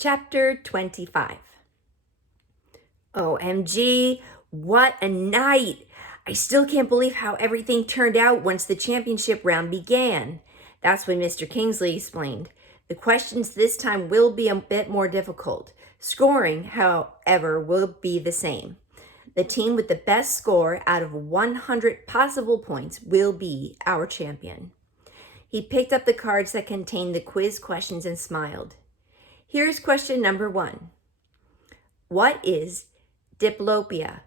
Chapter 25. OMG, what a night! I still can't believe how everything turned out once the championship round began. That's when Mr. Kingsley explained. The questions this time will be a bit more difficult. Scoring, however, will be the same. The team with the best score out of 100 possible points will be our champion. He picked up the cards that contained the quiz questions and smiled. Here's question number 1. What is diplopia?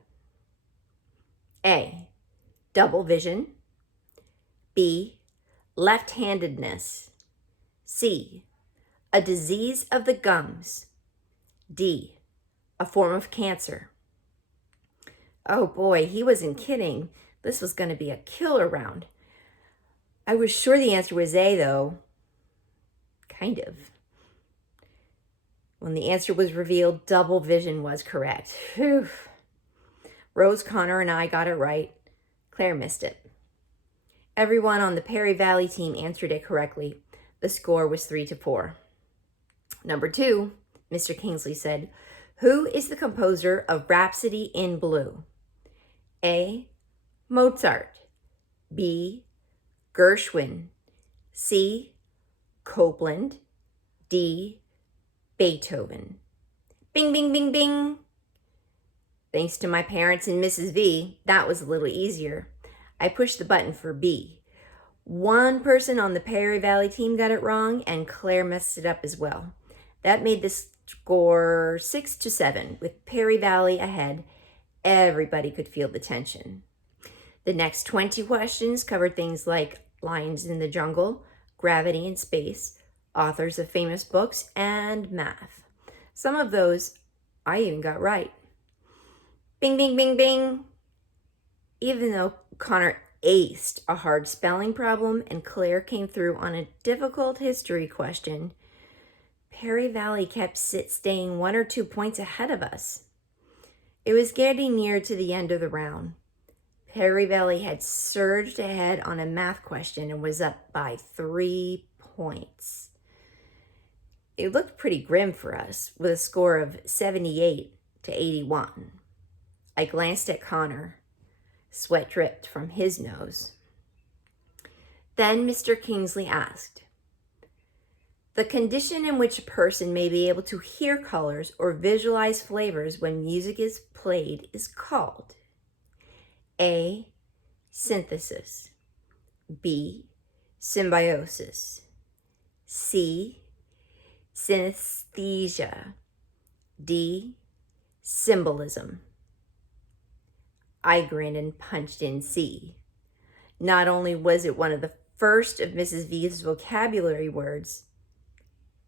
A. Double vision. B. Left-handedness. C. A disease of the gums. D. A form of cancer. Oh boy, he wasn't kidding. This was going to be a killer round. I was sure the answer was A, though. Kind of. When the answer was revealed, double vision was correct. Whew. Rose, Connor, and I got it right. Claire missed it. Everyone on the Perry Valley team answered it correctly. The score was 3-4. Number 2, Mr. Kingsley said, who is the composer of Rhapsody in Blue? A. Mozart. B. Gershwin. C. Copland. D. Beethoven. Bing, bing, bing, bing. Thanks to my parents and Mrs. V, that was a little easier. I pushed the button for B. One person on the Perry Valley team got it wrong, and Claire messed it up as well. That made the score 6-7, with Perry Valley ahead. Everybody could feel the tension. The next 20 questions covered things like lions in the jungle, gravity in space, authors of famous books, and math. Some of those I even got right. Bing, bing, bing, bing. Even though Connor aced a hard spelling problem and Claire came through on a difficult history question, Perry Valley kept staying 1 or 2 points ahead of us. It was getting near to the end of the round. Perry Valley had surged ahead on a math question and was up by 3 points. It looked pretty grim for us, with a score of 78-81. I glanced at Connor. Sweat dripped from his nose. Then Mr. Kingsley asked, the condition in which a person may be able to hear colors or visualize flavors when music is played is called A. Synthesis. B. Symbiosis. C. Synesthesia. D. Symbolism. I grinned and punched in C. Not only was it one of the first of Mrs. V's vocabulary words,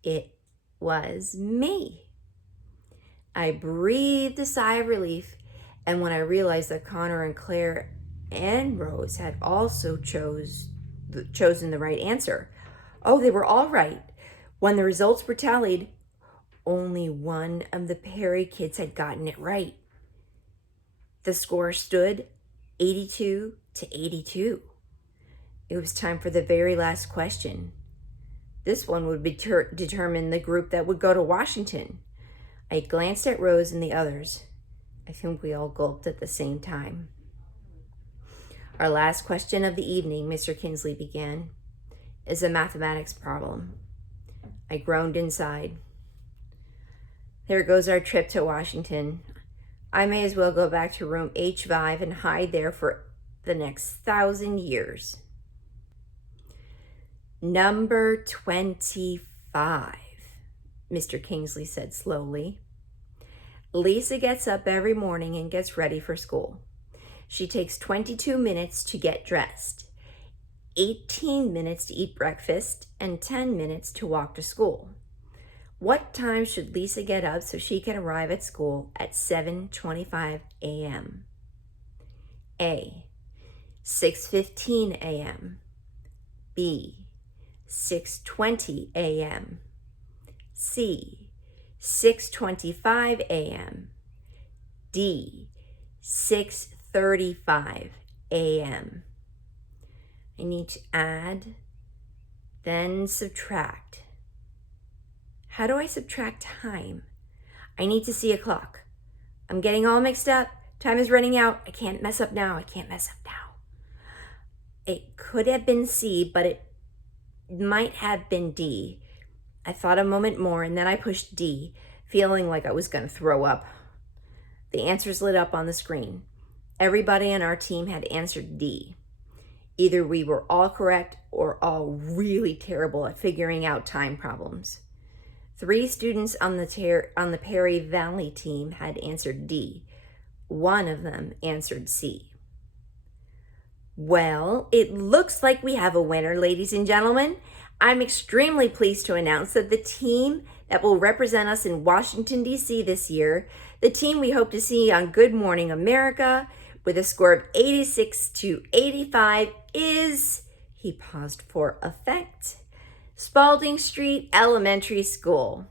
it was me. I breathed a sigh of relief, and when I realized that Connor and Claire and Rose had also chosen the right answer. Oh, they were all right. When the results were tallied, only one of the Perry kids had gotten it right. The score stood 82-82. It was time for the very last question. This one would determine the group that would go to Washington. I glanced at Rose and the others. I think we all gulped at the same time. Our last question of the evening, Mr. Kingsley began, is a mathematics problem. I groaned inside. There goes our trip to Washington. I may as well go back to room H5 and hide there for the next 1,000 years. Number 25, Mr. Kingsley said slowly. Lisa gets up every morning and gets ready for school. She takes 22 minutes to get dressed, 18 minutes to eat breakfast, and 10 minutes to walk to school. What time should Lisa get up so she can arrive at school at 7:25 a.m.? A. 6:15 a.m. B. 6:20 a.m. C. 6:25 a.m. D. 6:35 a.m. I need to add, then subtract. How do I subtract time? I need to see a clock. I'm getting all mixed up. Time is running out. I can't mess up now. I can't mess up now. It could have been C, but it might have been D. I thought a moment more and then I pushed D, feeling like I was going to throw up. The answers lit up on the screen. Everybody on our team had answered D. Either we were all correct or all really terrible at figuring out time problems. 3 students on the Perry Valley team had answered D. One of them answered C. Well, it looks like we have a winner, ladies and gentlemen. I'm extremely pleased to announce that the team that will represent us in Washington, D.C. this year, the team we hope to see on Good Morning America, with a score of 86 to 85 is, he paused for effect, Spalding Street Elementary School.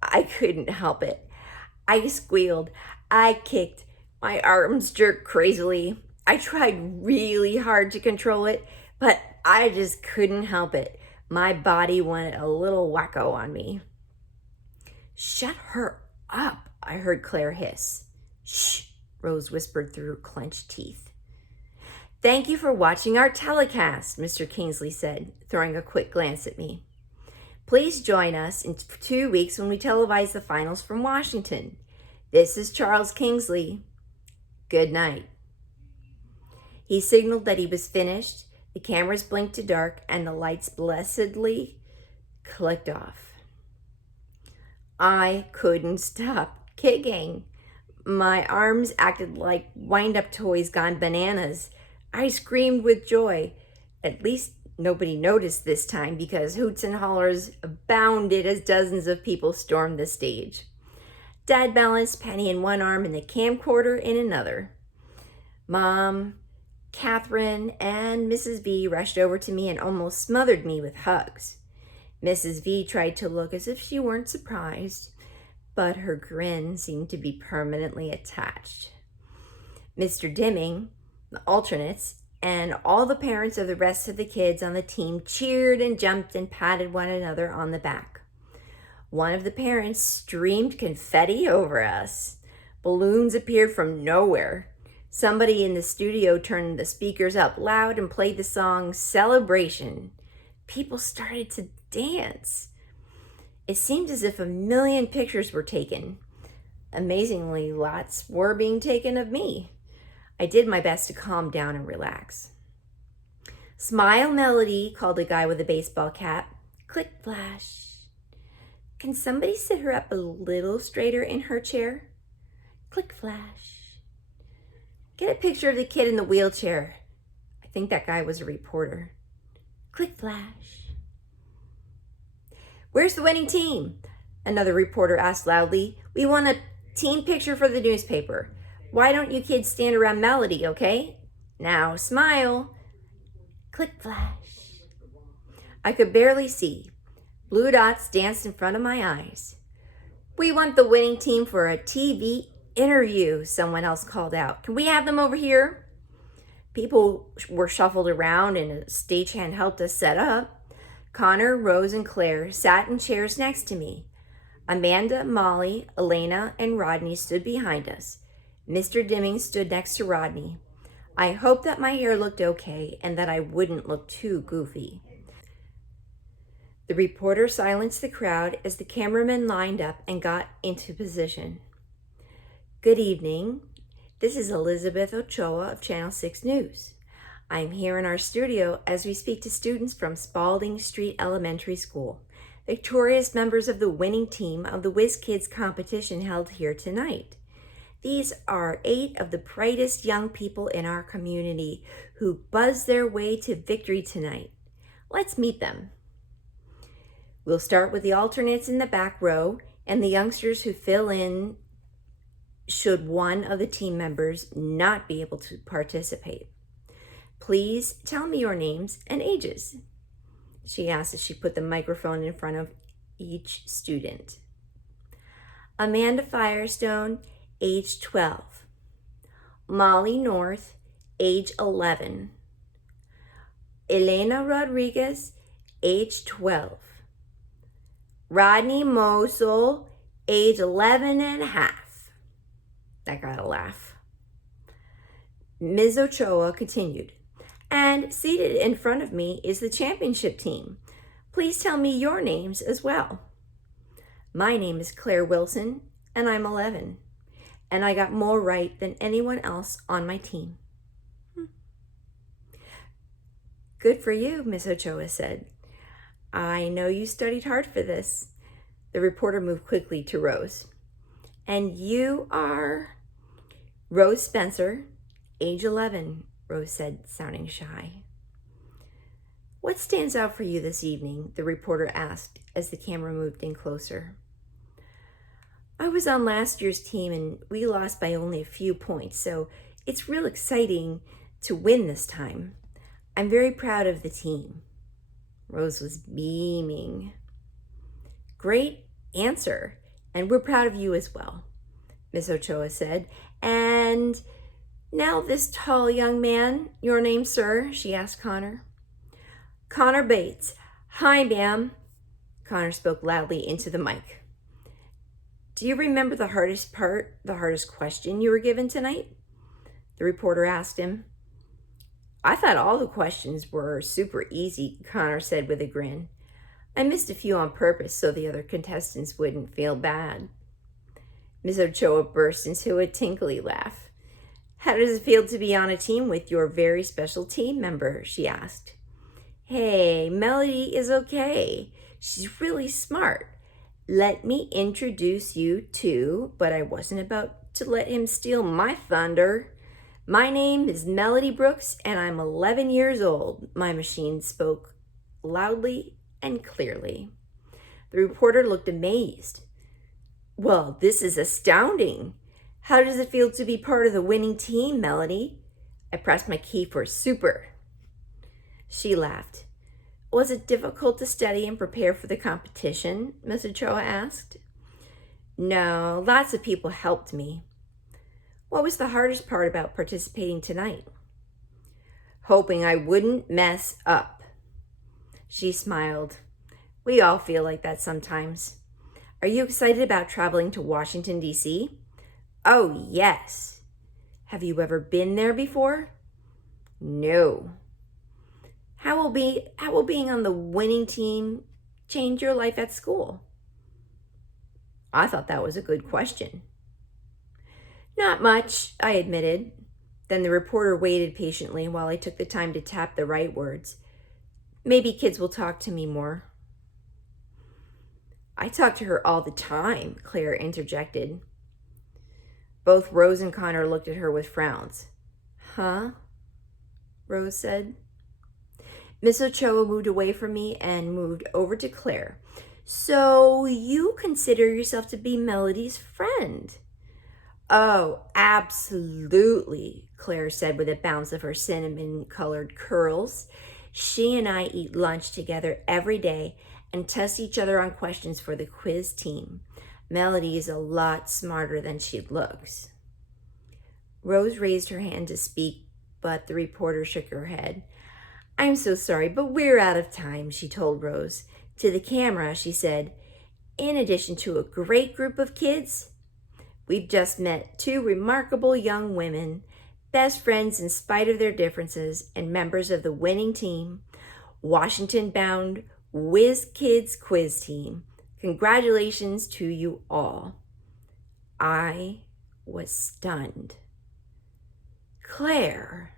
I couldn't help it. I squealed. I kicked. My arms jerked crazily. I tried really hard to control it, but I just couldn't help it. My body went a little wacko on me. Shut her up, I heard Claire hiss. Shh, Rose whispered through clenched teeth. Thank you for watching our telecast, Mr. Kingsley said, throwing a quick glance at me. Please join us in 2 weeks when we televise the finals from Washington. This is Charles Kingsley. Good night. He signaled that he was finished. The cameras blinked to dark and the lights blessedly clicked off. I couldn't stop kicking. My arms acted like wind-up toys gone bananas. I screamed with joy. At least nobody noticed this time because hoots and hollers abounded as dozens of people stormed the stage. Dad balanced Penny in one arm and the camcorder in another. Mom, Catherine, and Mrs. V rushed over to me and almost smothered me with hugs. Mrs. V tried to look as if she weren't surprised, but her grin seemed to be permanently attached. Mr. Dimming, the alternates, and all the parents of the rest of the kids on the team cheered and jumped and patted one another on the back. One of the parents streamed confetti over us. Balloons appeared from nowhere. Somebody in the studio turned the speakers up loud and played the song Celebration. People started to dance. It seemed as if 1,000,000 pictures were taken. Amazingly, lots were being taken of me. I did my best to calm down and relax. Smile, Melody, called a guy with a baseball cap. Click, flash. Can somebody sit her up a little straighter in her chair? Click, flash. Get a picture of the kid in the wheelchair. I think that guy was a reporter. Click, flash. Where's the winning team? Another reporter asked loudly. We want a team picture for the newspaper. Why don't you kids stand around Melody, okay? Now smile. Click, flash. I could barely see. Blue dots danced in front of my eyes. We want the winning team for a TV interview, someone else called out. Can we have them over here? People were shuffled around and a stagehand helped us set up. Connor, Rose, and Claire sat in chairs next to me. Amanda, Molly, Elena, and Rodney stood behind us. Mr. Dimming stood next to Rodney. I hoped that my hair looked okay and that I wouldn't look too goofy. The reporter silenced the crowd as the cameramen lined up and got into position. Good evening. This is Elizabeth Ochoa of Channel 6 News. I'm here in our studio as we speak to students from Spalding Street Elementary School, victorious members of the winning team of the Whiz Kids competition held here tonight. These are 8 of the brightest young people in our community who buzzed their way to victory tonight. Let's meet them. We'll start with the alternates in the back row and the youngsters who fill in should one of the team members not be able to participate. Please tell me your names and ages, she asked as she put the microphone in front of each student. Amanda Firestone, age 12. Molly North, age 11. Elena Rodriguez, age 12. Rodney Mosel, age 11 and a half. That got a laugh. Ms. Ochoa continued, and seated in front of me is the championship team. Please tell me your names as well. My name is Claire Wilson, and I'm 11, and I got more right than anyone else on my team. Good for you, Miss Ochoa said. I know you studied hard for this. The reporter moved quickly to Rose. And you are? Rose Spencer, age 11, Rose said, sounding shy. What stands out for you this evening? The reporter asked as the camera moved in closer. I was on last year's team and we lost by only a few points, so it's real exciting to win this time. I'm very proud of the team. Rose was beaming. Great answer, and we're proud of you as well, Miss Ochoa said. And now this tall young man, your name, sir? She asked Connor. Connor Bates. Hi, ma'am. Connor spoke loudly into the mic. Do you remember the hardest question you were given tonight? The reporter asked him. I thought all the questions were super easy, Connor said with a grin. I missed a few on purpose so the other contestants wouldn't feel bad. Miss Ochoa burst into a tinkly laugh. How does it feel to be on a team with your very special team member? She asked. Hey, Melody is okay. She's really smart. Let me introduce you to, but I wasn't about to let him steal my thunder. My name is Melody Brooks, and I'm 11 years old. My machine spoke loudly and clearly. The reporter looked amazed. Well, this is astounding. How does it feel to be part of the winning team, Melody? I pressed my key for super. She laughed. Was it difficult to study and prepare for the competition? Miss Ochoa asked. No, lots of people helped me. What was the hardest part about participating tonight? Hoping I wouldn't mess up. She smiled. We all feel like that sometimes. Are you excited about traveling to Washington, D.C.? Oh, yes. Have you ever been there before? No. How will being on the winning team change your life at school? I thought that was a good question. Not much, I admitted. Then the reporter waited patiently while I took the time to tap the right words. Maybe kids will talk to me more. I talk to her all the time, Claire interjected. Both Rose and Connor looked at her with frowns. Huh? Rose said. Miss Ochoa moved away from me and moved over to Claire. So you consider yourself to be Melody's friend? Oh, absolutely, Claire said with a bounce of her cinnamon-colored curls. She and I eat lunch together every day and test each other on questions for the quiz team. Melody is a lot smarter than she looks. Rose raised her hand to speak, but the reporter shook her head. I'm so sorry, but we're out of time, she told Rose. To the camera, she said, in addition to a great group of kids, we've just met two remarkable young women, best friends in spite of their differences, and members of the winning team, Washington-bound Whiz Kids Quiz Team. Congratulations to you all. I was stunned. Claire,